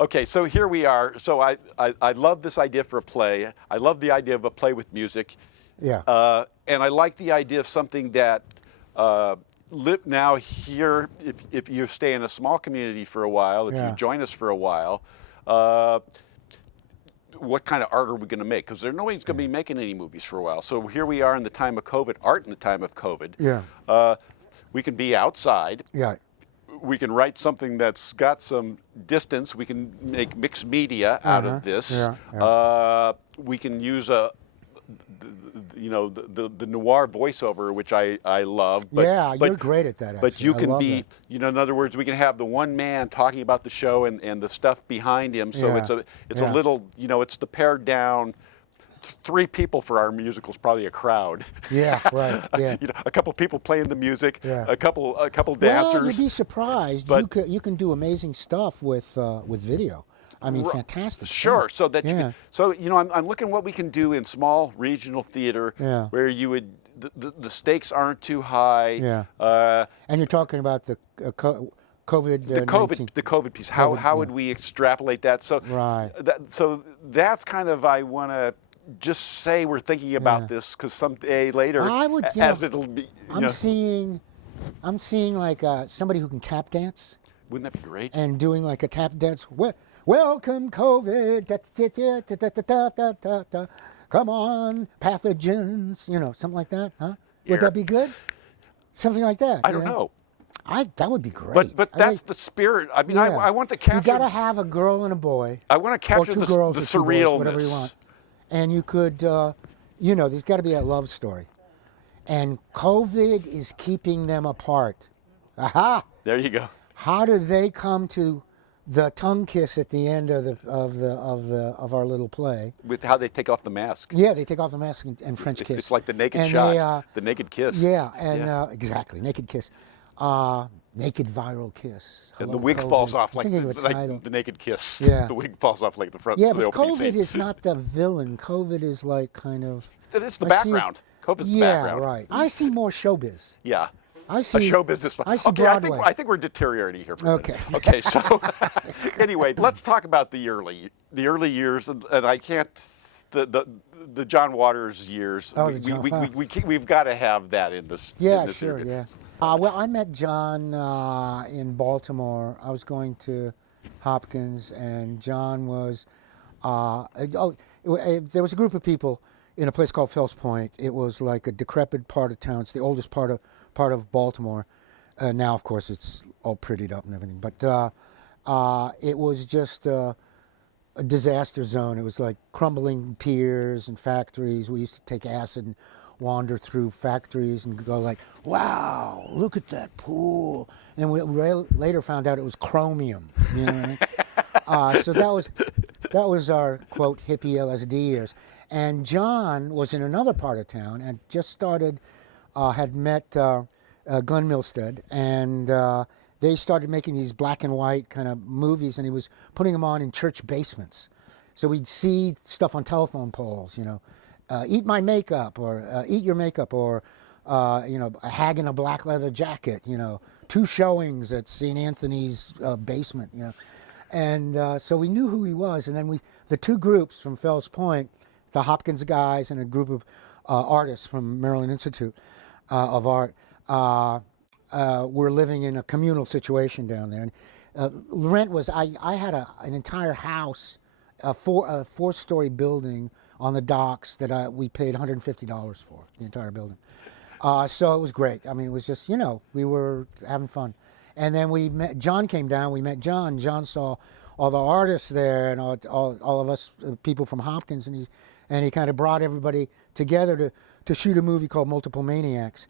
Okay, so here we are. So I love this idea for a play. I love the idea of a play with music. Yeah. And I like the idea of something that now here, if you stay in a small community for a while, if you join us for a while, what kind of art are we going to make? Because nobody's going to be making any movies for a while. So here we are in the time of COVID, art in the time of COVID. Yeah. We can be outside. Yeah. We can write something that's got some distance. We can make mixed media out of this. Yeah. We can use the noir voiceover, which I love. But, you're great at that. Actually. But you can be, in other words, we can have the one man talking about the show and the stuff behind him. So it's a little, it's the pared down. 3 people for our musicals, probably a crowd. Yeah, right. Yeah. A couple people playing the music, yeah. a couple dancers. Well, you'd be surprised. But you can do amazing stuff with video. I mean, fantastic. Sure. So that I'm looking at what we can do in small regional theater where you would the stakes aren't too high. Yeah. And you're talking about the COVID. The COVID piece. How would we extrapolate that? So that's kind of I want to just say we're thinking about this because someday later, it'll be. I'm seeing like somebody who can tap dance. Wouldn't that be great? And doing like a tap dance. Welcome COVID. Come on, pathogens. Something like that, huh? Would that be good? Something like that. I don't know. That would be great. But that's the spirit. I mean, I want to capture. You got to have a girl and a boy. I want to capture the surrealness, whatever you want. And you could, there's got to be a love story. And COVID is keeping them apart. Aha! There you go. How do they come to the tongue kiss at the end of our little play? With how they take off the mask. Yeah, they take off the mask and French kiss. It's like the naked shot, the naked kiss. Yeah, and exactly, naked kiss. Naked viral kiss. And the wig COVID. falls off like the naked kiss. Yeah. The wig falls off like the front. Yeah, of the but opening COVID scene. is not the villain. COVID is like kind of. It's the background. COVID's the background. Yeah, right. I see more showbiz. Yeah. I see a show business. I see okay, Broadway. I think we're deteriorating here. For a okay. minute. Okay. So anyway, let's talk about the early years, and I can't the John Waters years. Oh, we've got to have that in this. Yeah, in this sure. area. Yeah. Well, I met John in Baltimore. I was going to Hopkins, and John was. There was a group of people in a place called Fells Point. It was like a decrepit part of town. It's the oldest part of Baltimore. Now, of course, it's all prettied up and everything. But it was just a disaster zone. It was like crumbling piers and factories. We used to take acid and wander through factories and go like, wow, look at that pool. And we later found out it was chromium. You know what I mean? So that was our, quote, hippie LSD years. And John was in another part of town and just started, had met Glenn Milstead, and they started making these black and white kind of movies, and he was putting them on in church basements. So we'd see stuff on telephone poles, eat my makeup, or eat your makeup, or, a hag in a black leather jacket, 2 showings at St. Anthony's basement, And so we knew who he was, and then the 2 groups from Fells Point, the Hopkins guys and a group of artists from Maryland Institute of Art, were living in a communal situation down there. And rent was, I had an entire house, a 4-story building on the docks that we paid $150 for, the entire building. So it was great. I mean, it was just, we were having fun. And then John came down, we met John. John saw all the artists there and all of us people from Hopkins, and he kind of brought everybody together to shoot a movie called Multiple Maniacs.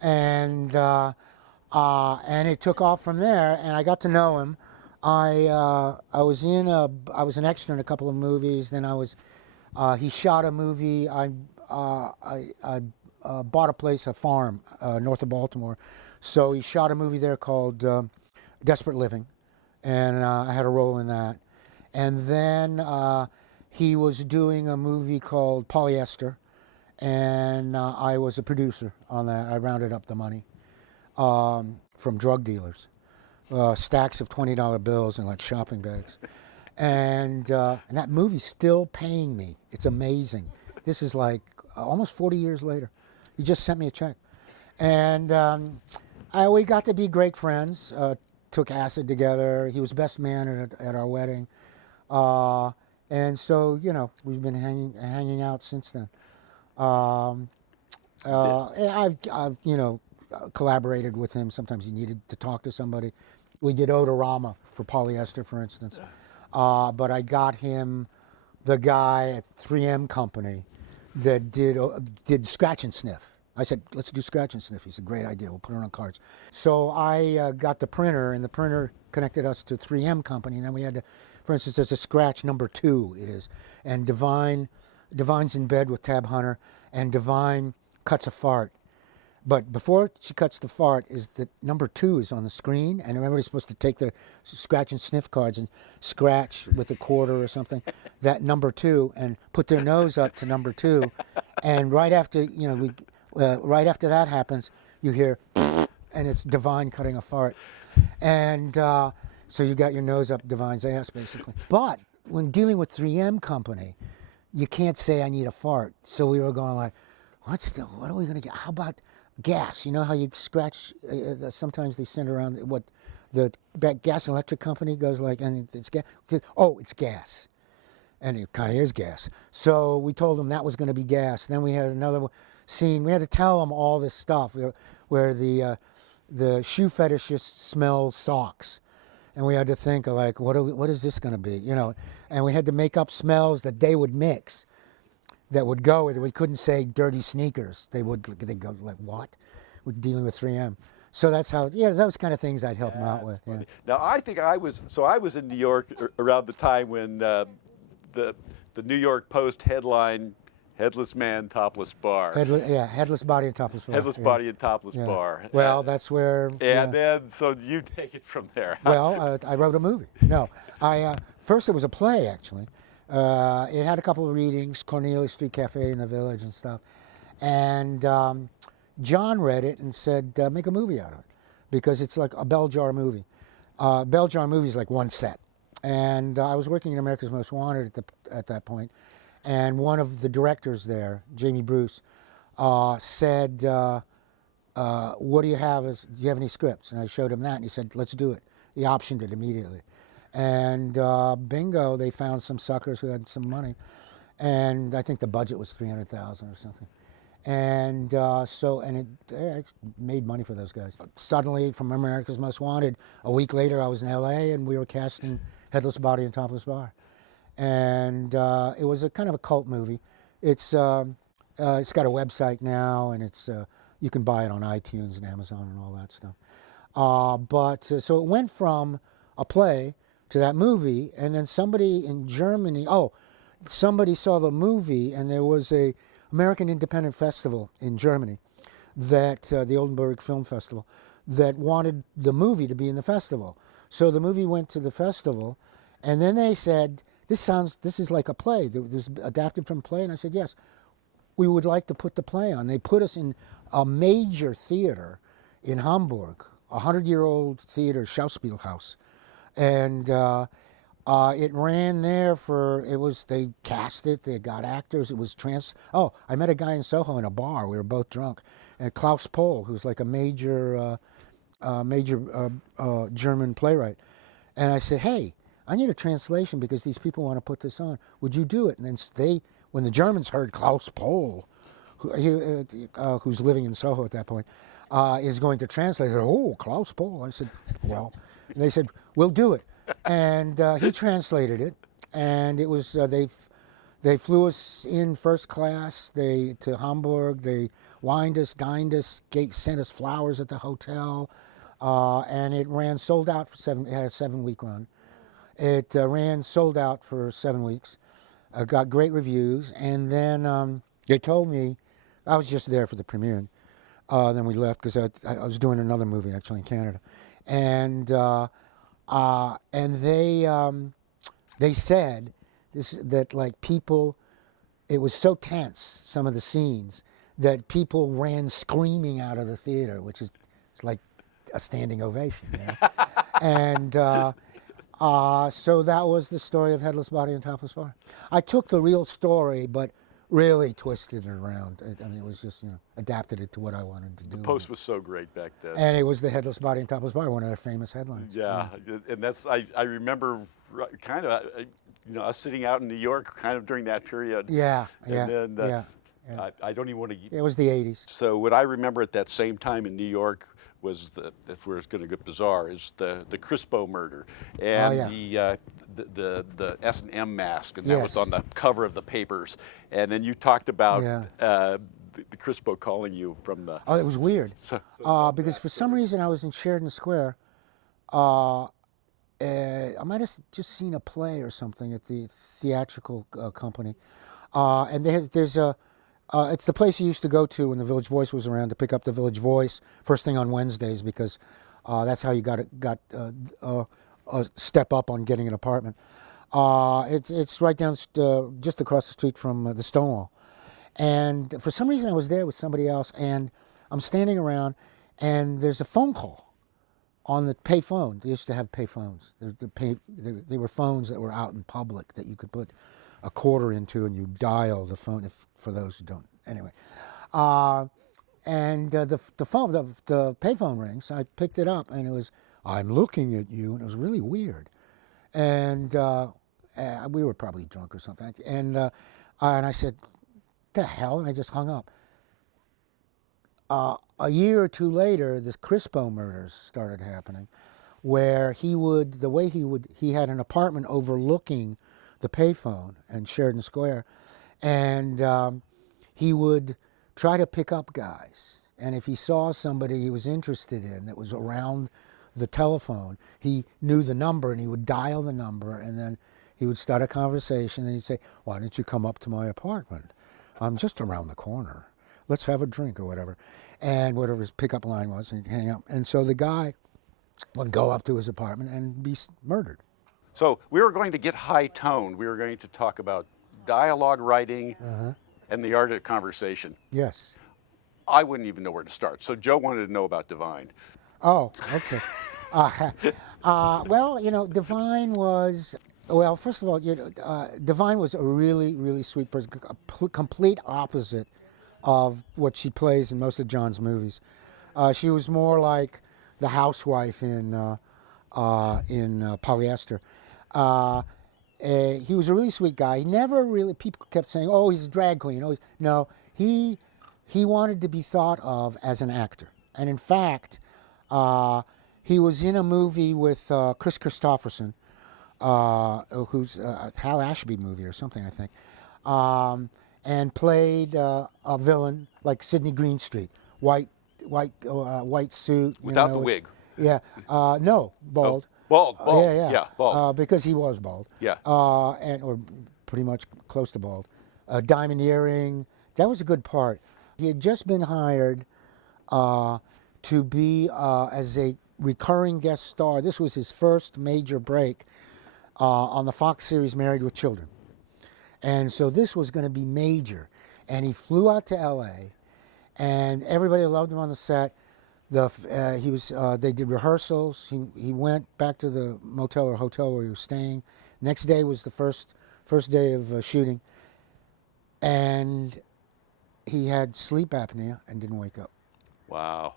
And it took off from there, and I got to know him. I was an extra in a couple of movies. Then he shot a movie. I bought a farm north of Baltimore, so he shot a movie there called Desperate Living, and I had a role in that. And then he was doing a movie called Polyester, and I was a producer on that. I rounded up the money from drug dealers, stacks of $20 bills in like shopping bags. And that movie's still paying me. It's amazing. This is like almost 40 years later. He just sent me a check. And we got to be great friends. Took acid together. He was best man at our wedding. And so, we've been hanging out since then. I've collaborated with him. Sometimes he needed to talk to somebody. We did Odorama for polyester, for instance. But I got him the guy at 3M Company that did Scratch and Sniff. I said, let's do Scratch and Sniff. He said, great idea. We'll put it on cards. So I got the printer, and the printer connected us to 3M Company. And then we had to, for instance, there's a Scratch #2, it is. And Divine's in bed with Tab Hunter, and Divine cuts a fart. But before she cuts the fart is that #2 is on the screen, and everybody's supposed to take their Scratch and Sniff cards and scratch with a quarter or something that #2 and put their nose up to #2, and right after right after that happens, you hear, and it's Divine cutting a fart, and so you got your nose up Divine's ass basically. But when dealing with 3M Company, you can't say I need a fart, so we were going like, what are we gonna get? How about gas? You know how you scratch, sometimes they send around what the gas and electric company goes like, and it's gas. Oh, it's gas. And it kind of is gas. So we told them that was going to be gas. Then we had another scene. We had to tell them all this stuff where the shoe fetishist smells socks. And we had to think like, what is this going to be? And we had to make up smells that they would mix. That would go with it. We couldn't say dirty sneakers. They go like, what? We're dealing with 3M. So that's how, those kind of things I'd help them out with. Yeah. Now, I think I was in New York around the time when the New York Post headline, Headless Man, Topless Bar. Headless Body and Topless Bar. Headless Body and Topless Bar. Well, that's where... And then, so you take it from there. Well, I wrote a movie. No, first it was a play, actually. It had a couple of readings, Cornelia Street Cafe in the Village and stuff. And John read it and said, make a movie out of it, because it's like a bell jar movie. Bell jar movie is like one set. And I was working in America's Most Wanted at that point, and one of the directors there, Jamie Bruce, said, what do you have? Do you have any scripts? And I showed him that, and he said, let's do it. He optioned it immediately. And bingo, they found some suckers who had some money, and I think the budget was $300,000 or something. And it made money for those guys. Suddenly, from America's Most Wanted, a week later, I was in L.A. and we were casting Headless Body and Topless Bar, and it was a kind of a cult movie. It's got a website now, and you can buy it on iTunes and Amazon and all that stuff. So it went from a play to that movie, and then somebody in Germany, somebody saw the movie, and there was a American Independent Festival in Germany, that the Oldenburg Film Festival, that wanted the movie to be in the festival. So the movie went to the festival, and then they said, this is like a play. This is adapted from a play, and I said, yes, we would like to put the play on. They put us in a major theater in Hamburg, a 100-year-old theater, Schauspielhaus. And it ran there they cast it, they got actors, it was I met a guy in Soho in a bar, we were both drunk, and Klaus Pohl, who's like a major German playwright. And I said, hey, I need a translation because these people want to put this on. Would you do it? And then when the Germans heard Klaus Pohl, who's living in Soho at that point, is going to translate, Klaus Pohl. I said, well... They said, we'll do it. And he translated it. And it was, they flew us in first class to Hamburg. They wined us, dined us, sent us flowers at the hotel. And it ran sold out it had a 7-week run. It ran sold out for 7 weeks. Got great reviews. And then they told me, I was just there for the premiere. Then we left because I was doing another movie actually in Canada. And they said that like people, it was so tense, some of the scenes, that people ran screaming out of the theater, which is like a standing ovation. And So that was the story of Headless Body and Topless Bar. I took the real story, but really twisted it around. I mean, it was just, adapted it to what I wanted to do. The Post was so great back then. And it was the Headless Body and Topless Bar, one of their famous headlines. Yeah, and that's I remember kind of us sitting out in New York kind of during that period. Yeah, And then yeah. I don't even want to. It was the 80s. So what I remember at that same time in New York was if we're going to get bizarre, is the Crispo murder and the S&M mask, and that was on the cover of the papers. And then you talked about the Crispo calling you from the. Oh, it was weird. Because for some reason I was in Sheridan Square. I might have just seen a play or something at the theatrical company, and there's a. It's the place you used to go to when the Village Voice was around to pick up the Village Voice first thing on Wednesdays, because that's how you got a step up on getting an apartment. It's right down just across the street from the Stonewall, and for some reason I was there with somebody else, and I'm standing around, and there's a phone call on the pay phone. They used to have pay phones. They were phones that were out in public that you could put a quarter into and you dial the phone, for those who don't. Anyway, and the phone, the payphone rings. I picked it up, and it was, "I'm looking at you," and it was really weird. And we were probably drunk or something. And I said, "The hell?" And I just hung up. A year or two later, this Crispo murders started happening, where he had an apartment overlooking the payphone in Sheridan Square, and he would try to pick up guys. And if he saw somebody he was interested in that was around the telephone, he knew the number, and he would dial the number, and then he would start a conversation, and he'd say, "Why don't you come up to my apartment? I'm just around the corner. Let's have a drink," or whatever. And whatever his pickup line was, and he'd hang up. And so the guy would go up to his apartment and be murdered. So we were going to get high tone. We were going to talk about dialogue writing and the art of conversation. Yes. I wouldn't even know where to start. So Joe wanted to know about Divine. Oh, okay. Well, Divine was, first of all, Divine was a really, really sweet person, a complete opposite of what she plays in most of John's movies. She was more like the housewife in Polyester. He was a really sweet guy. He never really, people kept saying, "Oh, he's a drag queen." Oh, no, he wanted to be thought of as an actor. And in fact, he was in a movie with Chris Christopherson, who's a Hal Ashby movie or something, I think, and played a villain like Sidney Greenstreet, white suit. Without the wig. Yeah, no, bald. Bald. Yeah, bald. Because he was bald. Yeah. Or pretty much close to bald. Diamond earring. That was a good part. He had just been hired to be as a recurring guest star. This was his first major break on the Fox series Married with Children. And so this was going to be major. And he flew out to L.A., and everybody loved him on the set. They did rehearsals. He went back to the motel or hotel where he was staying. Next day was the first day of shooting, and he had sleep apnea and didn't wake up. Wow.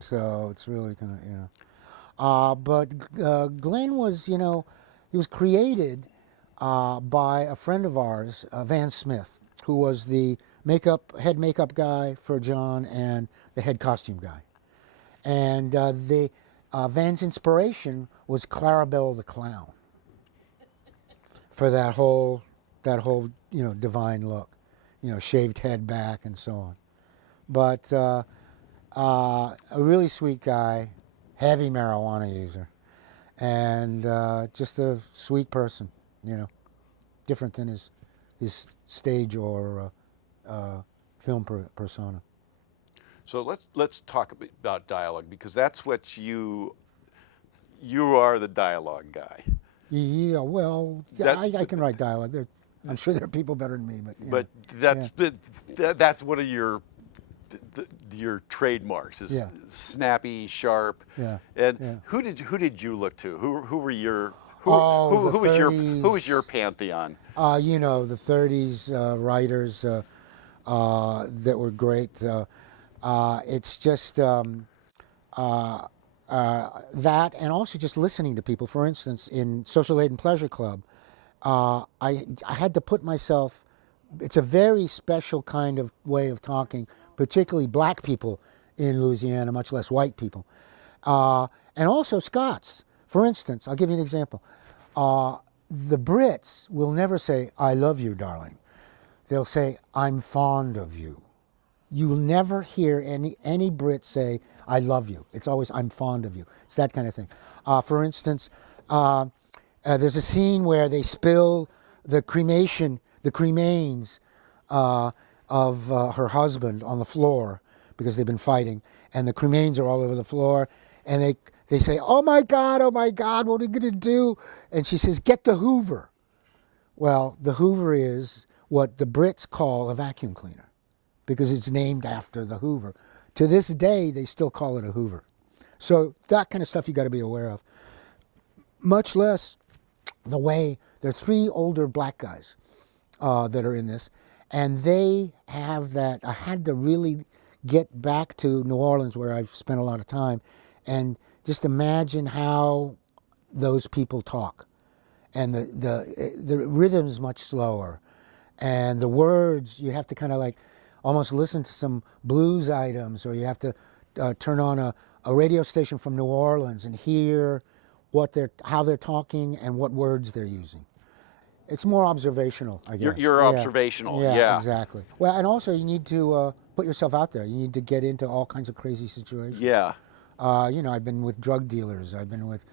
So it's really kind of But Glenn was he was created by a friend of ours, Van Smith, who was the head makeup guy for John and the head costume guy. And Van's inspiration was Clarabelle the Clown for that whole Divine look, shaved head back and so on. But a really sweet guy, heavy marijuana user, and just a sweet person, different than his stage or film persona. So let's talk about dialogue, because that's what you are, the dialogue guy. Yeah, well, I can write dialogue. I'm sure there are people better than me, but that's one of your your trademarks is Yeah. snappy, sharp. Yeah. And Yeah. who did you look to? Who were your Oh, the who was your 30s. pantheon? You know, the 30s writers that were great. It's just that, and also just listening to people. For instance, in Social Aid and Pleasure Club, I had to put myself. It's a very special kind of way of talking, particularly black people in Louisiana, much less white people, and also Scots. For instance, I'll give you an example. The Brits will never say, "I love you, darling." They'll say, "I'm fond of you." You will never hear any Brit say, "I love you." It's always, "I'm fond of you." It's that kind of thing. For instance, there's a scene where they spill the cremains of her husband on the floor because they've been fighting, and the cremains are all over the floor, and they say, oh my God, what are we going to do?" And she says, "Get the Hoover." Well, the Hoover is what the Brits call a vacuum cleaner because it's named after the Hoover. To this day, they still call it a Hoover. So that kind of stuff you got to be aware of. Much less the way, there are 3 older black guys that are in this, and they have that. I had to really get back to New Orleans, where I've spent a lot of time, and just imagine how those people talk. And the rhythm's much slower. And the words, you have to kind of like almost listen to some blues items, or you have to turn on a radio station from New Orleans and hear how they're talking and what words they're using. It's more observational, I guess. You're observational, yeah. Exactly. Well, and also you need to put yourself out there. You need to get into all kinds of crazy situations. Yeah. I've been with drug dealers. I've been with,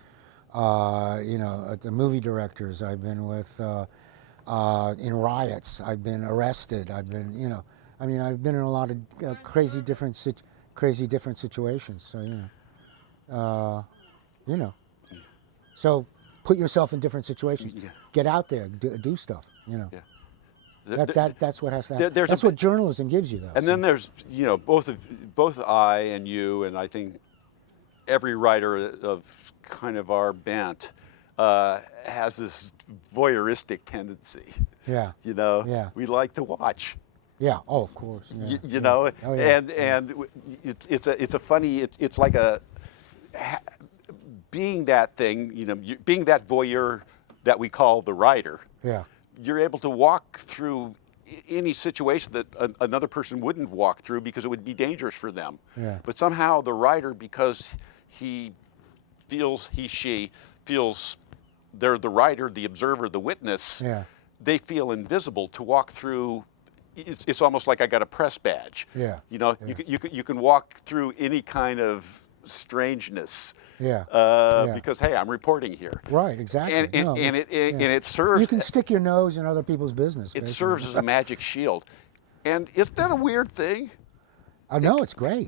the movie directors. I've been with, in riots. I've been arrested. I've been, I've been in a lot of crazy different situations. So, so put yourself in different situations. Yeah. Get out there, do stuff. Yeah. That's what has to happen. That's what journalism gives you, though. And then there's, both I and you, and I think every writer of kind of our bent has this voyeuristic tendency. Yeah. Yeah. We like to watch. Yeah. Oh, of course. Yeah. Oh, yeah. And it's a funny. It's like being that thing. Being that voyeur that we call the writer. Yeah. You're able to walk through any situation that another person wouldn't walk through because it would be dangerous for them. Yeah. But somehow the writer, because she feels they're the writer, the observer, the witness, yeah. They feel invisible to walk through. It's almost like I got a press badge. Yeah. You can walk through any kind of strangeness. Yeah. Because hey, I'm reporting here. Right. Exactly. And it serves. You can stick your nose in other people's business. It basically. serves as a magic shield. And isn't that a weird thing? I know, it's great.